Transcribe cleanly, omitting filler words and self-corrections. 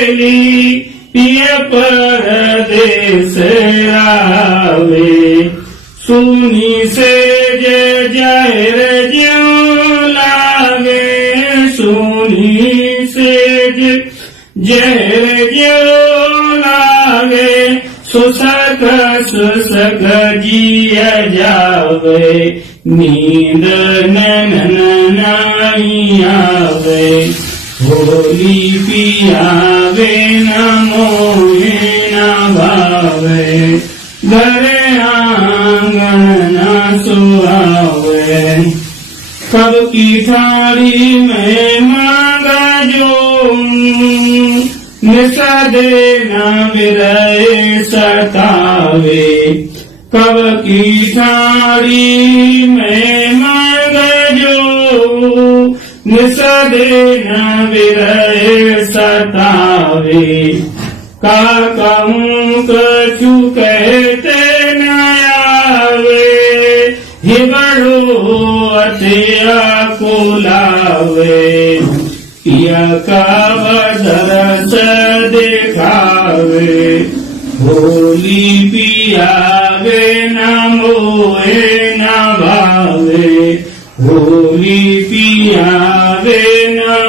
વેલી પિય પરદેશ આવે સુની સેજ જાહેર જ્યો લાગે સુની સેજ જાહેર જ્યો લાગે સુસક સુસક જીય જાવે નીંદ નૈન નાઈ આવે હોલી પિયાવે ના મોહે ના ભાવે ઘરે આંગણ ના સુહાવે કબ કી થાળી મેં માંગજો નિષદે ના વિરય સતાવે કબ કી થાળી મેં માંગજો નિષદે ના વિરય સતાવે કાકા હું કછું કહેતે ન આવે હિબડો અત્યા કોલાવે પિયા કા દરસ દેખાવે હોલી પિયાવે ના મોહે ના ભાવે હોલી પિયાવે ના